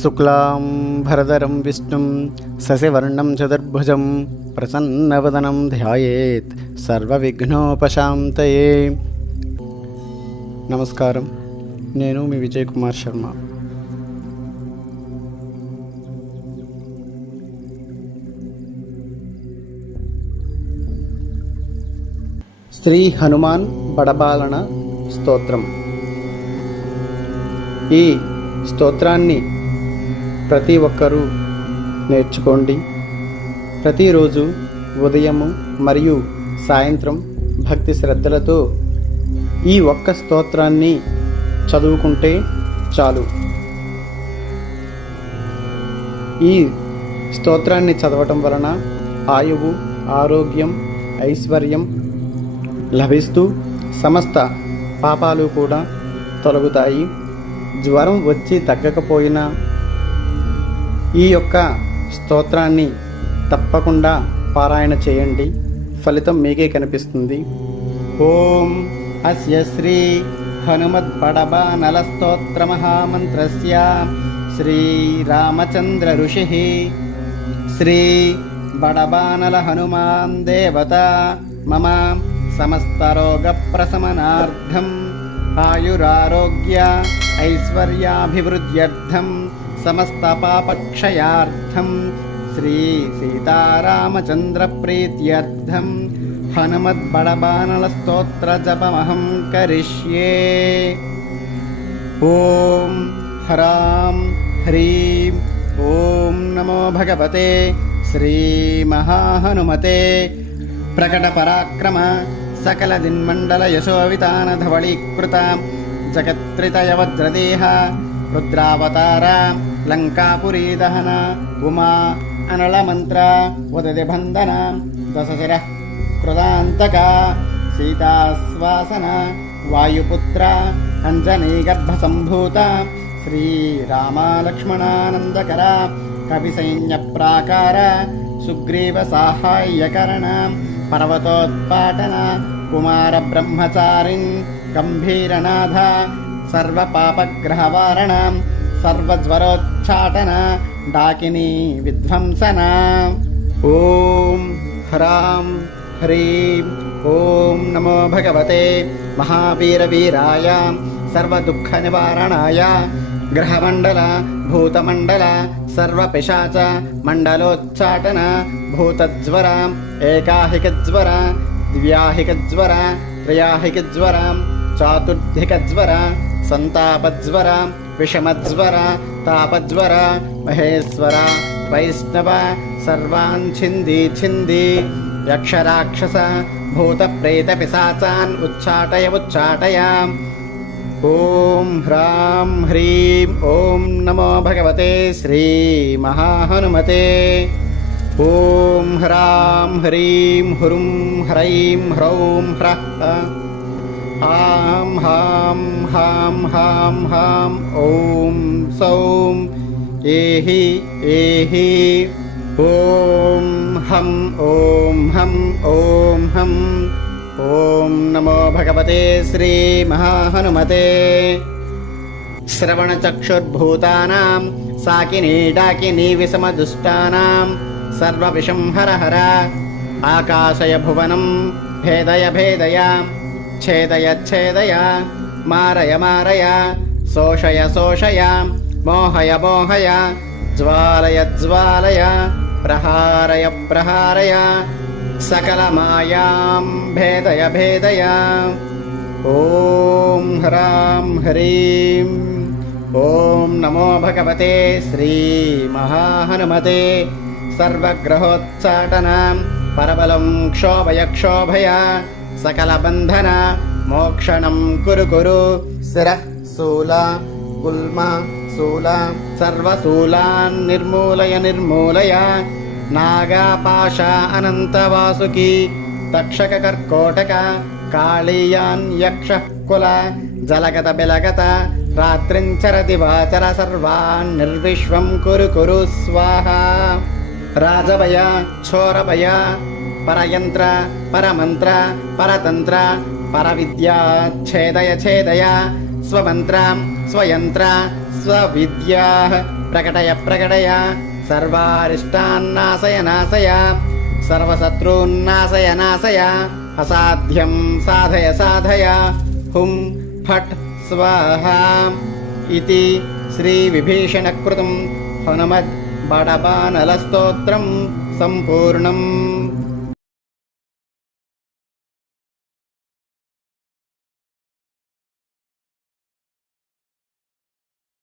శుక్లాం భరదరం విష్ణుం శశివర్ణం చతుర్భుజం ప్రసన్నవదనం ధ్యాయేత్ సర్వవిఘ్నోపశాంతయే నమస్కారం నేను మీ విజయ్ కుమార్ శర్మ శ్రీ హనుమాన్ బడబాలన స్తోత్రం ఈ స్తోత్రాన్ని ప్రతి ఒక్కరూ నేర్చుకోండి. ప్రతిరోజు ఉదయము మరియు సాయంత్రం భక్తి శ్రద్ధలతో ఈ ఒక్క స్తోత్రాన్ని చదువుకుంటే చాలు. ఈ స్తోత్రాన్ని చదవటం వలన ఆయువు ఆరోగ్యం ఐశ్వర్యం లభిస్తూ సమస్త పాపాలు కూడా తొలగుతాయి. జ్వరం వచ్చి తగ్గకపోయినా ఈ యొక్క స్తోత్రాన్ని తప్పకుండా పారాయణ చేయండి. ఫలితం మీకే కనిపిస్తుంది. ఓం అస్య శ్రీ హనుమద్బడబానల స్తోత్ర మహామంత్రస్య శ్రీరామచంద్ర ఋషి శ్రీ బడబానల హనుమాన్ దేవత మమ సమస్తరోగ ప్రశమనార్థం ఆయురారోగ్య ఐశ్వర్యాభివృద్ధ్యర్థం. సమస్త పాపక్షయార్థం శ్రీ సీతారామచంద్ర ప్రీత్యర్థం హనుమద్బడబానల స్తోత్ర జపమహం కరిష్యే ఓం హ్రాం హ్రీం ఓం నమో భగవతే లంకాపురీ దహన ఉమా అనల మంత్ర ఉదది బంధన దశశిర కృదాంతక సీతాశ్వాసన వాయుపుత్ర అంజనీ గర్భ సంభూత శ్రీరామలక్ష్మణానందకర కవి సైన్య ప్రాకార సుగ్రీవ సాహాయ్యకరణ పర్వతోత్పాటన కుమార బ్రహ్మచారిన్ గంభీరనాథ సర్వ పాపగ్రహవారణ సర్వజ్వరోచ్చాటన డాకిని విధ్వంసన. ఓం హ్రాం హ్రీం ఓం నమో భగవతే మహావీరవీరాయ సర్వదుఃఖ నివారణాయ గ్రహమండల భూతమండల సర్వపిశాచ మండలోచ్చాటన భూతజ్వర ఏకాహికజ్వర ద్వ్యాహికజ్వర త్రయాహికజ్వర చాతుర్థికజ్వర సంతాపజ్వర విషమజ్వర తాపజ్వర మహేశ్వర వైష్ణవ సర్వాన్ ఛింది ఛింది యక్షరాక్షస భూత ప్రేత పిశాచాన్ ఉచ్చాటయ ఉచ్చాటయ ఓం హ్రాం హ్రీం ఓం నమో భగవతే శ్రీ మహాహనుమతే ఓం హ్రాం హ్రీం హురుం హ్రైం హ్రౌం హ్రః ఆం హాం హాం హాం హాం ఓం సౌం ఏహి ఏహి ఓం హం ఓం హం ఓం హం ఓం నమో భగవతే శ్రీ మహాహనుమతే శ్రవణచక్షుర్భూతానాం సాకినీ డాకినీ విషమదుష్టానాం సర్వవిషం హర హర ఆకాశయ భువనం భేదయ భేదయ ఛేదయ ఛేదయ మారయ మారయ శోషయ శోషయ మోహయ మోహయ జ్వాలయ జ్వాలయ ప్రహారయ ప్రహారయ సకల మాయాం భేదయ భేదయ. ఓం హ్రాం హ్రీం. ఓం నమో భగవతే శ్రీ మహాహనుమతే. సర్వగ్రహోత్సాటన పరబలం క్షోభయ క్షోభయ సకల బంధన మోక్షణం కురు కురు శిర శూల గుల్మ శూల సర్వశూలాన్ నిర్మూలయ నిర్మూలయ నాగాపాశ అనంతవాసుకి తక్షక కర్కోటక కాళీయాన్ యక్ష కుల జలగత బిలగత రాత్రించర దివాచర సర్వాన్ నిర్విశ్వం కురు కురు స్వాహ రాజవయ ఛోరభయ పరయంత్ర పరమంత్ర పరతంత్ర పరవిద్యా ఛేదయ ఛేదయ స్వమంత్ర స్వయంత్ర स्वविद्याः प्रकटय प्रकटय सर्वारिष्टान्नाशय नाशय सर्वशत्रून्नाशय नाशय असाध्यं साधय साधय हुं फट् स्वाहा इति श्रीविभीषणकृतं हनुमद् बडबानलस्तोत्रं सम्पूर्णम्